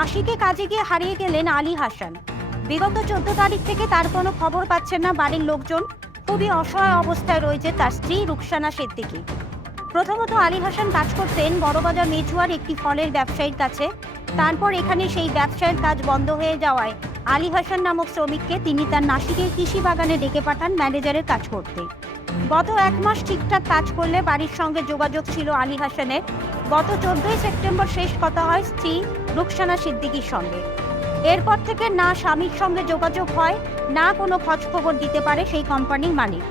নাসিকে কাজে গিয়ে হারিয়ে গেলেন আলী হাসান। বিগত 14 তারিখ থেকে তার কোনো খবর পাচ্ছেন না বাড়ির লোকজন। খুবই অসহায় অবস্থায় রয়েছে তার স্ত্রী রুকসানা সিদ্দিকী। প্রথমত আলী হাসান কাজ করতেন বড়বাজার মেচুয়ার একটি ফলের ব্যবসায়ীর কাছে। তারপর এখানে সেই ব্যবসায়ের কাজ বন্ধ হয়ে যাওয়ায় আলী হাসান নামক শ্রমিককে তিনি তার নাসিকের কৃষি বাগানে ডেকে পাঠান ম্যানেজারের কাজ করতে। গত 1 মাস ঠিকঠাক কাজ করলে বাড়ির সঙ্গে যোগাযোগ ছিল আলী হাসানের। গত 14ই সেপ্টেম্বর শেষ কথা হয় স্ত্রী রুকসানা সিদ্দিকীর সঙ্গে। এরপর থেকে না স্বামীর সঙ্গে যোগাযোগ হয়, না কোনো খোঁজ খবর দিতে পারে সেই কোম্পানির মালিক।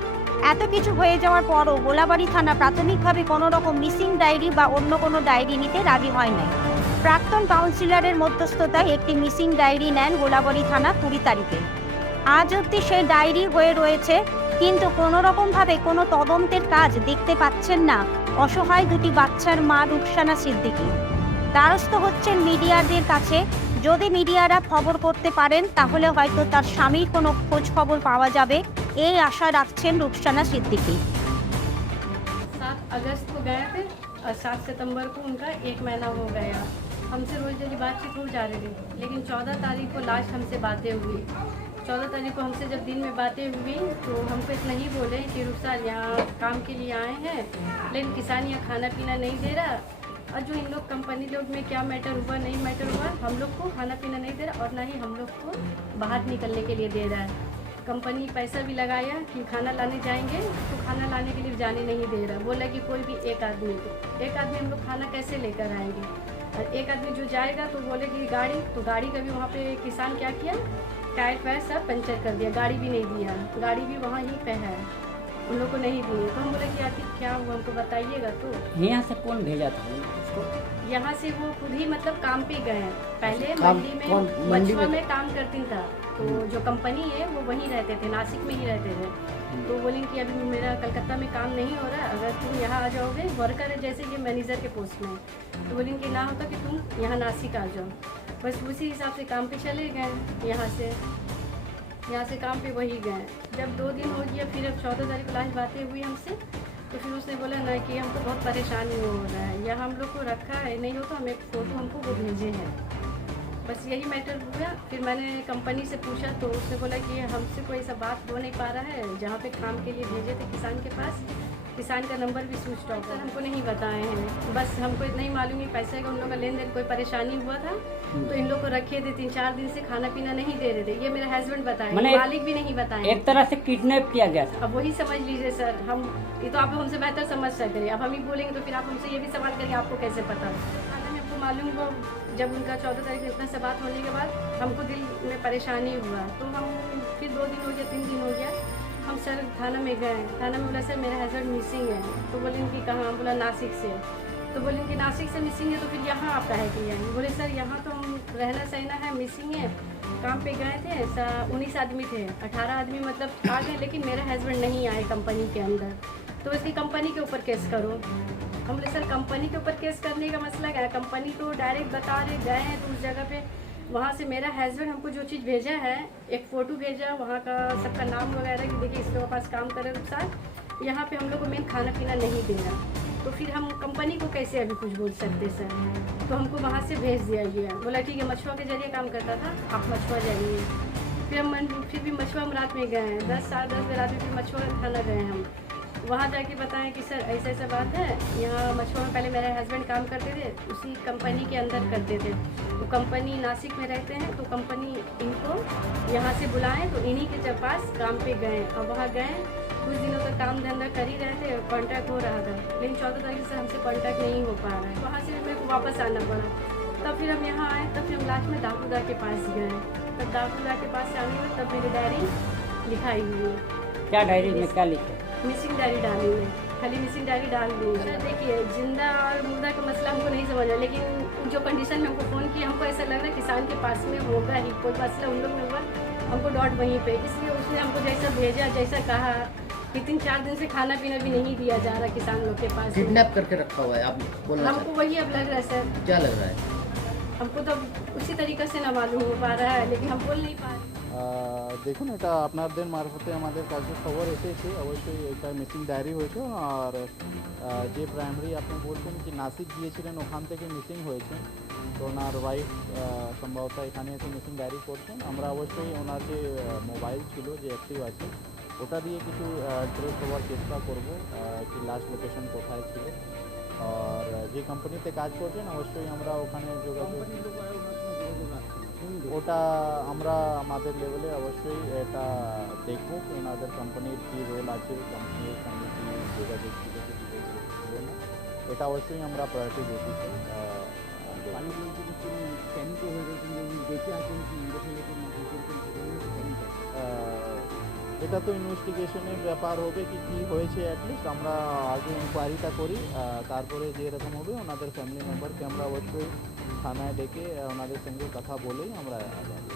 এত কিছু হয়ে যাওয়ার পরও গোলাবাড়ি থানা প্রাথমিকভাবে কোনো রকম মিসিং ডায়েরি বা অন্য কোনো ডায়েরি নিতে রাজি হয় নাই। প্রাক্তন কাউন্সিলরের মধ্যস্থতায় একটি মিসিং ডায়েরি নেন গোলাবাড়ি থানা 20 তারিখে। আজ অবধি সেই ডায়েরি হয়ে রয়েছে, কিন্তু কোনো রকমভাবে কোনো তদন্তের কাজ দেখতে পাচ্ছেন না অসহায় দুটি বাচ্চার মা রুকসানা সিদ্দিকী। দ্বারস্থ হচ্ছেন মিডিয়াদের কাছে। যদি মিডিয়ারা খবর করতে পারেন তাহলে হয়তো তার স্বামীর কোনো খোঁজ খবর পাওয়া যাবে, এই আশা রাখছেন রুকসানা সিদ্দিকী। 7 अगस्त को गए थे और 7 सितंबर को उनका 1 महीना हो गया। हमसे रोज डेली बातचीत हो जा रही थी, लेकिन 14 तारीख को लास्ट हमसे बातें हुई। 14 तारीख को हमसे जब दिन में बातें हुई तो हमको इतना ही बोले कि रुखसार यहाँ काम के लिए आए हैं, लेकिन किसान यहाँ खाना पीना नहीं दे रहा। और जो इन लोग कंपनी लोग में क्या मैटर हुआ नहीं मैटर हुआ, हम लोग को खाना पीना नहीं दे रहा और ना ही हम लोग को बाहर निकलने के लिए दे रहा है। कंपनी पैसा भी लगाया कि खाना लाने जाएंगे तो खाना लाने के लिए जाने नहीं दे रहा। बोला कि कोई भी एक आदमी हम लोग खाना कैसे लेकर आएंगे। और एक आदमी जो जाएगा तो बोले कि गाड़ी का भी वहाँ पे किसान क्या किया, टायर फायर सब पंचर कर दिया, गाड़ी भी नहीं दिया, गाड़ी भी वहाँ ही पे है, उन लोग को नहीं दिए। तो हम बोले कि आखिर क्या हुआ हमको बताइएगा। तो यहाँ से कौन भेजा था उसको? यहाँ से वो खुद ही मतलब काम पे गए हैं। पहले मंडी में मछुआ में काम करती था, तो जो कंपनी है वो वहीं रहते थे, नासिक में ही रहते थे। तो बोलेंगे कि अभी मेरा कलकत्ता में काम नहीं हो रहा, अगर तुम यहाँ आ जाओगे, वर्कर है जैसे ये मैनेजर के पोस्ट में, तो बोलेंगे कि ना होता कि तुम यहाँ नासिक आ जाओ। बस उसी हिसाब से काम पे चले गए। यहाँ से काम पे वही गए। जब 2 दिन हो गया, फिर अब 14 तारीख को लास्ट बातें हुई हमसे, तो फिर उसने बोला ना कि हमको बहुत परेशानी हो रहा है, यहाँ हम लोग को रखा है, नहीं हो तो हम एक फ़ोटो हमको वो भेजे हैं। बस यही मैटर हुआ। फिर मैंने कंपनी से पूछा तो उसने बोला कि हमसे कोई ऐसा बात हो नहीं पा रहा है, जहाँ पे काम के लिए भेजे थे किसान के पास, किसान का नंबर भी स्विच ऑफ है, हमको नहीं बताए हैं। बस हमको इतना ही मालूम है पैसे का उन लोग का लेन देन कोई परेशानी हुआ था तो इन लोग को रखे थे, 3-4 दिन से खाना पीना नहीं दे रहे थे। ये मेरा हस्बैंड बताए, मालिक भी नहीं बताए। एक तरह से किडनैप किया गया था। अब वही समझ लीजिए सर, हम ये तो आप हमसे बेहतर समझ सकते हैं। अब हम ही बोलेंगे तो फिर आप हमसे ये भी सवाल करेंगे आपको कैसे पता। हमें आपको मालूम हुआ जब उनका 14 तारीख इतना से बात होने के बाद हमको दिल में परेशानी हुआ, तो हम फिर 2 दिन हो गया, 3 दिन हो गया, हम सर थाना में गए। थाना में बोला सर मेरा हस्बैंड मिसिंग है। तो बोले कि कहाँ, बोला नासिक से। तो बोले कि नासिक से मिसिंग है तो फिर यहाँ आप है कि यहाँ। बोले सर यहाँ तो हम रहना सहना है, मिसिंग है, काम पे गए थे, 19 आदमी थे, 18 आदमी मतलब आ गए, लेकिन मेरा हस्बैंड नहीं आए कंपनी के अंदर, तो इसकी कंपनी के ऊपर केस करो। हम बोले सर कंपनी के ऊपर केस करने का मसला क्या है, कंपनी तो डायरेक्ट बता रहे गए हैं तो उस जगह पे वहाँ से मेरा हस्बैंड हमको जो चीज़ भेजा है, एक फ़ोटो भेजा वहाँ का सबका नाम वगैरह कि देखिए इस लोगों के पास काम करे रुखसार, यहाँ पे हम लोग को मेन खाना पीना नहीं देना, तो फिर हम कंपनी को कैसे अभी कुछ बोल सकते सर। तो हमको वहाँ से भेज दिया गया, बोला ठीक है मछुआ के जरिए काम करता था, आप मछुआ जाइए। फिर भी मछुआ हम रात में गए, 10 साढ़े 10 बजे रात में फिर मछुआ थाना गए हम। वहाँ जाके बताएं कि सर ऐसा ऐसा बात है, यहाँ मछुआ में पहले मेरे हस्बैंड काम करते थे, उसी कंपनी के अंदर करते थे, तो कंपनी नासिक में रहते हैं, तो कंपनी इनको यहाँ से बुलाएं, तो इन्हीं के जब पास काम पे गए। और वहाँ गए कुछ दिनों तक काम धंधा कर ही रहे थे, कॉन्टैक्ट हो रहा था, लेकिन 14 तारीख से हमसे कॉन्टैक्ट नहीं हो पा रहा है। वहाँ से मेरे को वापस आना पड़ा। तब फिर हम यहाँ आए, तब फिर हम लास्ट में दाकूदा के पास गए। तब दाकूदा के पास आने में तब मेरी डायरी लिखाई हुई है। क्या डायरी में क्या लिखे? मिसिंग डायरी डाली हुई है, खाली मिसिंग डायरी डाल दी है। देखिए जिंदा और मुर्दा का मसला हमको नहीं समझ आया, लेकिन जो कंडीशन में हमको फ़ोन किया हमको ऐसा लग रहा है किसान के पास में होगा ही कोई मसला उन लोग में हुआ, हमको डॉट वहीं पे, इसलिए उसने हमको जैसा भेजा जैसा कहा कि 3-4 दिन से खाना पीना भी नहीं दिया जा रहा किसान लोग के पास। किडनैप करके रखा हुआ है आप बोलना? हमको वही अब लग रहा है सर। क्या लग रहा है? हमको तो उसी तरीके से ना मालूम हो पा रहा है, लेकिन हम बोल नहीं पा रहे। দেখুন এটা আপনাদের মারফতে আমাদের কাছে খবর এসেছে, অবশ্যই এটা মিসিং ডায়েরি হয়েছে। আর যে প্রাইমারি আপনি বলছেন কি নাসিক গিয়েছিলেন ওখান থেকে মিসিং হয়েছে, তো ওনার ওয়াইফ সম্ভবত এখানে এসে মিসিং ডায়েরি করছেন। আমরা অবশ্যই ওনার যে মোবাইল ছিল যে অ্যাক্টিভ আছে ওটা দিয়ে কিছু ট্রেস হওয়ার চেষ্টা করব কি লাস্ট লোকেশন কোথায় ছিল, আর যে কোম্পানিতে কাজ করছেন অবশ্যই আমরা ওখানে যোগাযোগ, ওটা আমরা আমাদের লেভেলে অবশ্যই এটা দেখব কি ওনাদের কোম্পানির কী রোল আছে, কোম্পানির সঙ্গে কী যোগাযোগ ছিল কি যোগাযোগ ছিল না, এটা অবশ্যই আমরা প্রায়োরিটি বেসিসে এটা তো ইনভেস্টিগেশনের ব্যাপার হবে কি কী হয়েছে, অ্যাটলিস্ট আমরা আগে ইনকোয়ারিটা করি, তারপরে যেরকম হবে ওনাদের ফ্যামিলি মেম্বারকে আমরা অবশ্যই থানায় ডেকে ওনাদের সঙ্গে কথা বলেই আমরা যাবো।